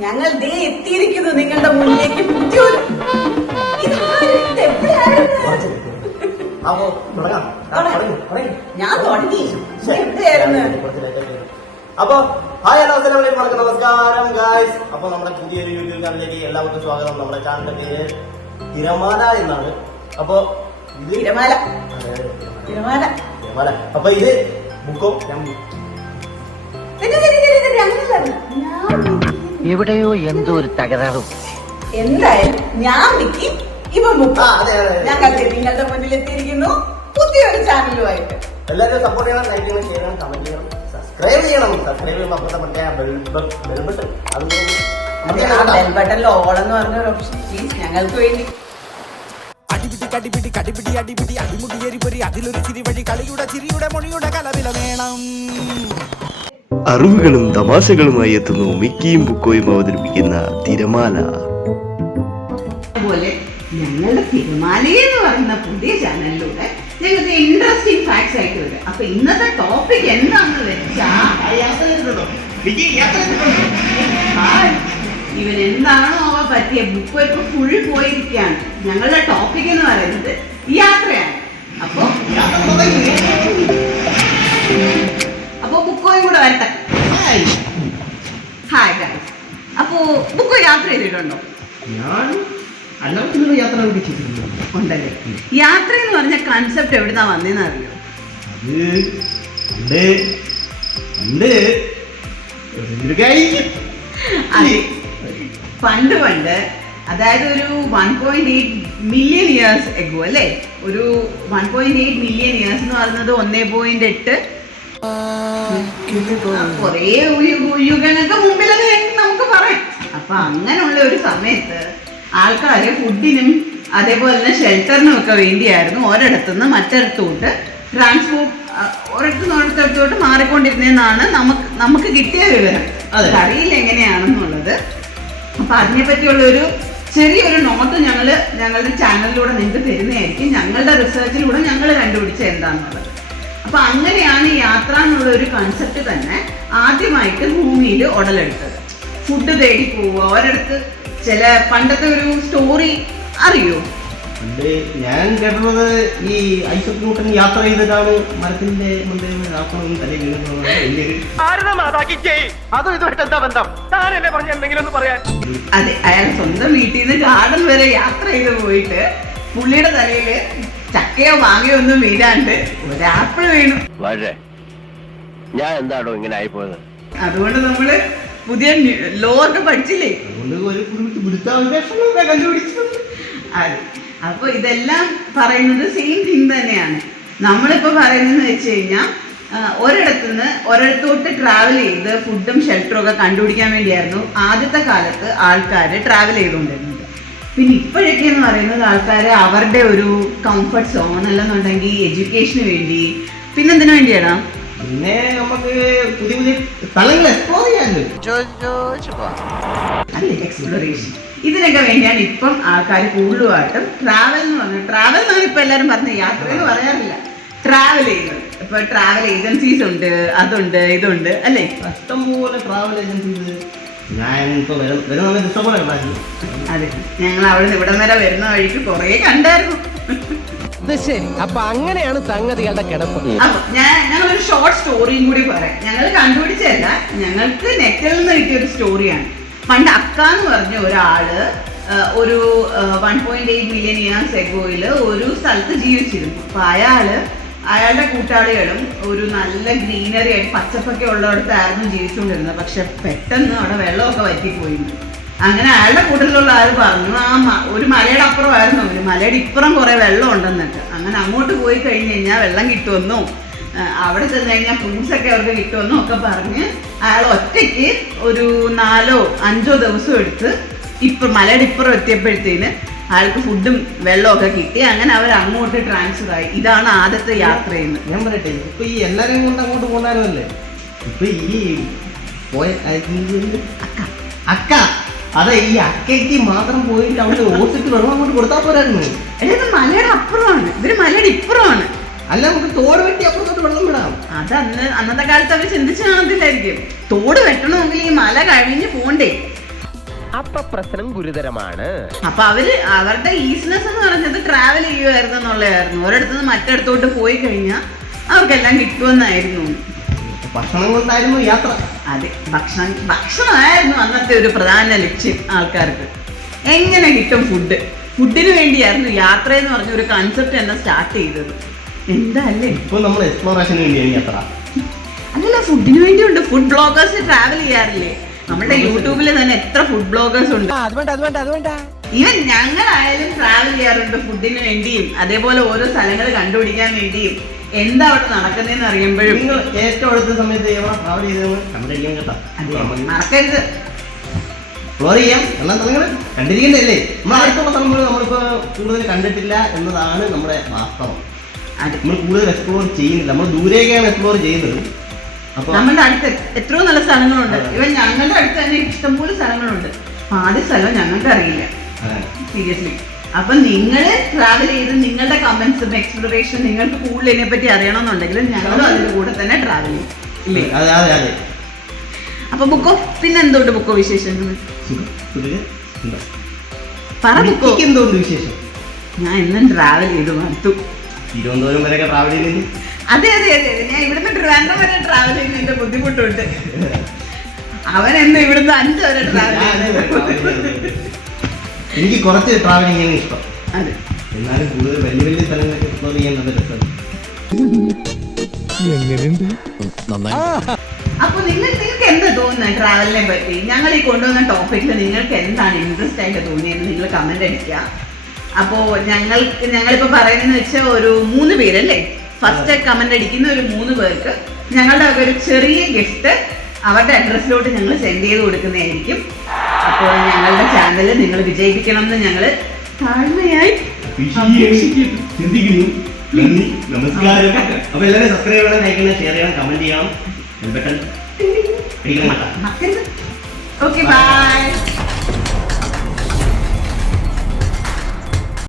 ഞങ്ങൾ ദേ എത്തിയിരിക്കുന്നു നിങ്ങളുടെ മുന്നിലേക്ക്. പുതിയൊരു ഞാൻ തുടങ്ങി. എവിടെയായിരുന്നു? അപ്പൊ ഹായ് ഹലോ അസ്സലാമു നമസ്കാരം ഗായ്സ്. അപ്പൊ നമ്മുടെ പുതിയൊരു യൂട്യൂബ് ചാനലിലേക്ക് എല്ലാവർക്കും സ്വാഗതം. നമ്മുടെ ചാനലിന്റെ പേര് തിരമാല എന്നാണ്. അപ്പൊ ഇത് തിരമാല. തിരമാല. തിരമാല. അപ്പൊ ഇത് ബുക്കോ എവിടെയോ എന്തോ ഒരു തകരാറും. എന്തായാലും ഞാൻ മിക്കി ഇവർ ബുക്ക്. ഞങ്ങൾ നിങ്ങളുടെ മുന്നിൽ എത്തിയിരിക്കുന്നു പുതിയൊരു ചാനലുമായിട്ട്. എല്ലാവരും സപ്പോർട്ട് ചെയ്യണം, ലൈക്ക് ചെയ്യണം, ഷെയർ ചെയ്യണം, കമന്റ് ചെയ്യണം, സബ്സ്ക്രൈബ് ചെയ്യണം. സബ്സ്ക്രൈബ് ചെയ്യുമ്പോൾ അപ്പുറത്തെ മറ്റേ ബെൽ ബട്ടൺ ബെൽ ബട്ടണിൽ ഓൾ എന്ന് പറഞ്ഞ ഒരു ഓപ്ഷൻ പ്ലീസ് ഞങ്ങൾക്ക് വേണ്ടി. അടിപിടി കടിപിടി കടിപിടി അടിപിടി അടിമുടി എരിപൊരി അതിലൊരു ചിരിവഴി കളിയുടെ ചിരിയുടെ മൊഴിയുടെ കലവില വേണം. അറിവുകളും തമാശകളുമായി എത്തുന്നു മിക്കിയും ബുക്കോയും അവതരിപ്പിക്കുന്ന തിരമാല. അതുപോലെ ഞങ്ങളുടെ തിരമാല എന്ന് പറയുന്ന പുതിയ ചാനലിലൂടെ ഞങ്ങൾക്ക് ഇൻട്രസ്റ്റിംഗ് ഫാക്ട്സ് ആയിട്ട് വരും. അപ്പൊ ഇന്നത്തെ ടോപ്പിക് എന്താണെന്ന് വെച്ചാൽ ഇവൻ എന്താണോ അവ പറ്റിയ ബുക്ക് ഇപ്പൊ ഫുൾ പോയിരിക്കുകയാണ്. ഞങ്ങളുടെ ടോപ്പിക് എന്ന് പറയുന്നത് യാത്രയാണ്. അപ്പൊ ബുക്കോയും കൂടെ വരട്ടെ. Hi guys. അപ്പോ ബുക്കോ യാത്ര ചെയ്തിട്ടുണ്ടോ? ഞാൻ യാത്ര ഉണ്ടല്ലേ. യാത്ര എന്ന് പറഞ്ഞ കൺസെപ്റ്റ് എവിടുന്നാ വന്നേന്ന് അറിയോ? പണ്ട് അതായത് ഒരു 1.8 മില്യൺ ഇയേഴ്സ് എഗോ അല്ലേ. ഒരു 1.8 മില്യൺ ഇയേഴ്സ് എന്ന് പറയുന്നത് 1.8 കുറേ യുഗങ്ങൾക്ക് മുമ്പിലെന്ന് നമുക്ക് പറയാം. അപ്പൊ അങ്ങനെയുള്ള ഒരു സമയത്ത് ആൾക്കാര് ഫുഡിനും അതേപോലെ തന്നെ ഷെൽട്ടറിനും ഒക്കെ വേണ്ടിയായിരുന്നു ഒരിടത്തുനിന്ന് മറ്റൊരിടത്തോട്ട് ട്രാൻസ്പോർട്ട് ഒരിടത്തുനിന്ന് മാറിക്കൊണ്ടിരുന്നതെന്നാണ് നമുക്ക് കിട്ടിയ വിവരം. അറിയില്ല എങ്ങനെയാണെന്നുള്ളത്. അപ്പൊ അതിനെ പറ്റിയുള്ള ഒരു ചെറിയൊരു നോട്ട് ഞങ്ങളുടെ ചാനലിലൂടെ നിങ്ങൾക്ക് തരുന്നതായിരിക്കും. ഞങ്ങളുടെ റിസർച്ചിലൂടെ ഞങ്ങൾ കണ്ടുപിടിച്ച എന്താണെന്നുള്ളത്. അപ്പൊ അങ്ങനെയാണ് യാത്ര എന്നുള്ള ഒരു കൺസെപ്റ്റ് തന്നെ ആദ്യമായിട്ട് ഭൂമിയിൽ ഉടലെടുത്തത്. ഫുഡ് തേടി പോവുക ഒരിടത്ത്. ചില പണ്ടത്തെ ഒരു സ്റ്റോറി അറിയോ? ഞാൻ കേട്ടത് ഈ ഐസക് ന്യൂട്ടൻ യാത്ര ചെയ്തിട്ടാണ് മരത്തിന്റെ അതെ, അയാൾ സ്വന്തം വീട്ടിൽ നിന്ന് ഗാർഡൻ വരെ യാത്ര ചെയ്ത് പോയിട്ട് പുള്ളിയുടെ തലയില് ചക്കയോ മാങ്ങയോ ഒന്നും വീഴാണ്ട് ഒരു ആപ്പിൾ വീണു. ഞാൻ എന്താണോ ഇങ്ങനെ ആയിപ്പോയത്? അതുകൊണ്ട് നമ്മള് പുതിയ ലോ ഒക്കെ പഠിച്ചില്ലേ. അതെ. അപ്പൊ ഇതെല്ലാം പറയുന്നത് സെയിം തിങ് തന്നെയാണ്. നമ്മളിപ്പോ പറയുന്നതെന്ന് വെച്ച് കഴിഞ്ഞാൽ ഒരിടത്തുനിന്ന് ഒരിടത്തോട്ട് ട്രാവൽ ചെയ്ത് ഫുഡും ഷെൽട്ടറും ഒക്കെ കണ്ടുപിടിക്കാൻ വേണ്ടിയായിരുന്നു ആദ്യത്തെ കാലത്ത് ആൾക്കാർ ട്രാവൽ ചെയ്തുകൊണ്ടിരുന്നത്. പിന്നെ ഇപ്പോഴൊക്കെ എന്ന് പറയുന്നത് ആൾക്കാർ അവരുടെ ഒരു കംഫർട്ട് സോൺ അല്ലെന്നുണ്ടെങ്കിൽ എഡ്യൂക്കേഷന് വേണ്ടി പിന്നെന്തിനു വേണ്ടിയാണ് പിന്നെ നമുക്ക് പുതിയ പുതിയ സ്ഥലങ്ങൾ എക്സ്പ്ലോർ ചെയ്യാനുണ്ട്. അല്ലേ, എക്സ്പ്ലോറേഷൻ. ഇതിനൊക്കെ വേണ്ടിയാണ് ഇപ്പം ആൾക്കാർ കൂടുതലുമായിട്ടും ട്രാവൽ എന്നാണ് ഇപ്പൊ എല്ലാവരും പറഞ്ഞത്. യാത്ര എന്ന് പറയാറില്ല, ട്രാവൽ ചെയ്യുന്നത്. ഇപ്പൊ ട്രാവൽ ഏജൻസീസ് ഉണ്ട്, അതുണ്ട്, ഇതുണ്ട് അല്ലേ. ഇഷ്ടംപോലെ ട്രാവൽ ഏജൻസീസ് അതെ, ഞങ്ങൾ അവിടെ നിന്ന് ഇവിടം വരെ വരുന്ന വഴിക്ക് കുറെ കണ്ടായിരുന്നു. ശരി, അപ്പൊ അങ്ങനെയാണ് സംഗതികളുടെ കിടപ്പ്. അപ്പൊ ഞങ്ങളൊരു ഷോർട്ട് സ്റ്റോറിയും കൂടി പറയാം. ഞങ്ങൾ കണ്ടുപിടിച്ചതല്ല, ഞങ്ങൾക്ക് നെറ്റിൽ നിന്ന് കിട്ടിയ ഒരു സ്റ്റോറിയാണ്. പണ്ട് അക്ക എന്ന് പറഞ്ഞ ഒരാള് ഒരു 1.8 മില്യൺ ഇയേഴ്സ് എഗോയില് ഒരു സ്ഥലത്ത് ജീവിച്ചിരുന്നു. അപ്പൊ അയാളുടെ കൂട്ടാളികളും ഒരു നല്ല ഗ്രീനറി ആയിട്ട് പച്ചപ്പൊക്കെ ഉള്ളിടത്തായിരുന്നു ജീവിച്ചുകൊണ്ടിരുന്നത്. പക്ഷെ പെട്ടെന്ന് അവിടെ വെള്ളമൊക്കെ വറ്റിപ്പോയിരുന്നു. അങ്ങനെ അയാളുടെ കൂട്ടത്തിലുള്ള ആൾ പറഞ്ഞു, ഒരു മലയുടെ അപ്പുറമായിരുന്നു, ഒരു മലയുടെ ഇപ്പുറം കുറെ വെള്ളം ഉണ്ടെന്നൊക്കെ. അങ്ങനെ അങ്ങോട്ട് പോയി കഴിഞ്ഞ് കഴിഞ്ഞാൽ വെള്ളം കിട്ടുമെന്നോ അവിടെ ചെന്ന് കഴിഞ്ഞാൽ ഫ്രൂട്ട്സ് ഒക്കെ അവർക്ക് കിട്ടുമെന്നോ ഒക്കെ പറഞ്ഞ് അയാൾ ഒറ്റയ്ക്ക് ഒരു 4-5 ദിവസം എടുത്ത് മലയുടെ ഇപ്പുറം എത്തിയപ്പോഴത്തേന് അയാൾക്ക് ഫുഡും വെള്ളമൊക്കെ കിട്ടി. അങ്ങനെ അവർ അങ്ങോട്ട് ട്രാൻസ്ഫർ ആയി. ഇതാണ് ആദ്യത്തെ യാത്ര ചെയ്യുന്നത്. ഞാൻ പറയട്ടെ, ഇപ്പൊ ഈ എല്ലാരെയും കൊണ്ട് അങ്ങോട്ട് പോകണ്ടായിരുന്നല്ലേ. ഇപ്പൊ ഈ പോയ അക്ക അതെ, ഈ അക്കയ്ക്ക് മാത്രം പോയിട്ട് അവിടെ ഓസിട്ട് വെള്ളം അങ്ങോട്ട് കൊടുത്താൽ പോരായിരുന്നു. ഇത് മലയുടെ അപ്പുറമാണ്, ഇവര് മലയുടെ ഇപ്പുറമാണ്. അല്ല, നമുക്ക് തോട് വെട്ടി അപ്പുറത്തോട്ട് വെള്ളം വിടാം. അത് അന്നത്തെ കാലത്ത് അവർ ചിന്തിച്ചു കാണത്തില്ലായിരിക്കും. തോട് വെട്ടണമെങ്കിൽ ഈ മല കഴിഞ്ഞ് പോണ്ടേ. അപ്പൊ പ്രശ്നം ഗുരുതരമാണ്. അപ്പൊ അവരുടെ ഈസിനെസ് എന്ന് പറഞ്ഞത് ട്രാവൽ ചെയ്യുമായിരുന്നു എന്നുള്ളതായിരുന്നു. ഒരിടത്തുനിന്ന് മറ്റിടത്തോട്ട് പോയി കഴിഞ്ഞാൽ അവർക്കെല്ലാം കിട്ടുമെന്നായിരുന്നു. ഭക്ഷണം കൊണ്ടായിരുന്നു യാത്ര. അതെ, ഭക്ഷണമായിരുന്നു അന്നത്തെ ഒരു പ്രധാന ലക്ഷ്യം ആൾക്കാർക്ക്. എങ്ങനെ കിട്ടും ഫുഡിന് വേണ്ടിയായിരുന്നു യാത്ര എന്ന് പറഞ്ഞ ഒരു കൺസെപ്റ്റ് തന്നെ സ്റ്റാർട്ട് ചെയ്തത്. എന്താ അല്ലേ? ഇപ്പൊ നമ്മൾ എക്സ്പ്ലോറേഷന് വേണ്ടിയാണ് യാത്ര. അതല്ല, ഫുഡിന് വേണ്ടിയുണ്ട്. ഫുഡ് ബ്ലോഗേഴ്സ് ട്രാവൽ ചെയ്യാറില്ലേ? നമ്മുടെ യൂട്യൂബിൽ തന്നെ എത്ര ഫുഡ് ബ്ലോഗേഴ്സ് ഉണ്ട്. ഈവൻ ഞങ്ങളായാലും ട്രാവൽ ചെയ്യാറുണ്ട് ഫുഡിന് വേണ്ടിയും, അതേപോലെ ഓരോ സ്ഥലങ്ങൾ കണ്ടുപിടിക്കാൻ വേണ്ടിയും. എന്താ അവിടെ നടക്കുന്നതെന്ന് അറിയുമ്പോഴും. നിങ്ങൾ ഏറ്റവും അടുത്ത സമയത്ത് എവിടെ ട്രാവൽ ചെയ്തതെന്ന് കണ്ടിരിക്കാൻ കേട്ടോ. മറക്കരുത്. എക്സ്പ്ലോർ ചെയ്യാം. എല്ലാ സ്ഥലങ്ങളും കണ്ടിരിക്കണ്ടല്ലേ? നമ്മൾ അടുത്തുള്ള സ്ഥലങ്ങൾ നമ്മളിപ്പോ കൂടുതൽ കണ്ടിട്ടില്ല എന്നതാണ് നമ്മുടെ വാസ്തവം. നമ്മൾ കൂടുതൽ എക്സ്പ്ലോർ ചെയ്യുന്നില്ല, നമ്മൾ ദൂരേക്കാണ് എക്സ്പ്ലോർ ചെയ്യുന്നത്. അപ്പൊ നമ്മുടെ അടുത്ത് എത്രയോ നല്ല സ്ഥലങ്ങളുണ്ട്. ഇവൻ ഞങ്ങളുടെ അടുത്ത് തന്നെ ഇഷ്ടംപോലെ സ്ഥലങ്ങളുണ്ട്. ആദ്യ സ്ഥലം ഞങ്ങൾക്ക് അറിയില്ല, സീരിയസ്ലി. അപ്പൊ നിങ്ങൾ ട്രാവൽ ചെയ്ത് നിങ്ങളുടെ കമന്റ്സും എക്സ്പ്ലോറേഷൻ നിങ്ങൾക്ക് കൂടുതൽ ഇതിനെപ്പറ്റി അറിയണമെന്നുണ്ടെങ്കിൽ ഞങ്ങളും അതിന്റെ കൂടെ തന്നെ ട്രാവൽ ചെയ്യും, ഇല്ലേ? അതെ. അപ്പൊ ബുക്കോ, പിന്നെ എന്തോട്ട് ബുക്കോ വിശേഷങ്ങൾ പറ. ബുക്കോ എന്തുകൊണ്ട് വിശേഷം? ഞാൻ എന്നും ട്രാവൽ ചെയ്ത് മടുത്തു. തിരുവനന്തപുരം വരെയൊക്കെ ട്രാവൽ ചെയ്ത്. അതെ. ഞാൻ ഇവിടുന്ന് ട്രിവാൻഡ്രം വരെ ട്രാവൽ ചെയ്യുന്നതിന്റെ ബുദ്ധിമുട്ടുണ്ട്. അവൻ എന്ന് ഇവിടുന്ന് 5 വരെ ട്രാവൽ ചെയ്യുന്നത്. എനിക്ക് കുറച്ച് ട്രാവലിംഗ് ആണ് ഇഷ്ടം. അതെ, എന്നാലും കൂടുതൽ വലിയ സ്ഥലങ്ങളൊക്കെ എക്സ്പ്ലോർ ചെയ്യാൻ നല്ല രസമാണ്. അപ്പൊ നിങ്ങൾക്ക് എന്താ തോന്നുന്നത് ട്രാവലിനെ പറ്റി? ഞങ്ങൾ ഈ കൊണ്ടുവന്ന ടോപ്പിക്കിൽ നിങ്ങൾക്ക് എന്താണ് ഇൻട്രസ്റ്റ് ആയിട്ട് തോന്നിയത് നിങ്ങൾ കമന്റ് അടിക്കുക. അപ്പോ ഞങ്ങളിപ്പോ പറയുന്നതെന്ന് വെച്ചാൽ ഒരു 3 പേരല്ലേ ഫസ്റ്റ് കമന്റ് അടിക്കുന്ന ഒരു 3 പേർക്ക് ഞങ്ങളുടെ ഒരു ചെറിയ ഗിഫ്റ്റ് അവരുടെ അഡ്രസ്സിലോട്ട് ഞങ്ങൾ സെൻഡ് ചെയ്ത് കൊടുക്കുന്നതായിരിക്കും. അപ്പോൾ ഞങ്ങളുടെ ചാനൽ നിങ്ങൾ വിജയിപ്പിക്കണം എന്ന് ഞങ്ങൾ താഴ്മയായി ചിന്തിക്കുന്നു. നന്ദി, നമസ്കാരം. അപ്പൊ എല്ലാവരും സബ്സ്ക്രൈബ് ചെയ്യണം, ലൈക്ക് ചെയ്യണം, ഷെയർ ചെയ്യണം, കമന്റ് ചെയ്യണം. Okay, by.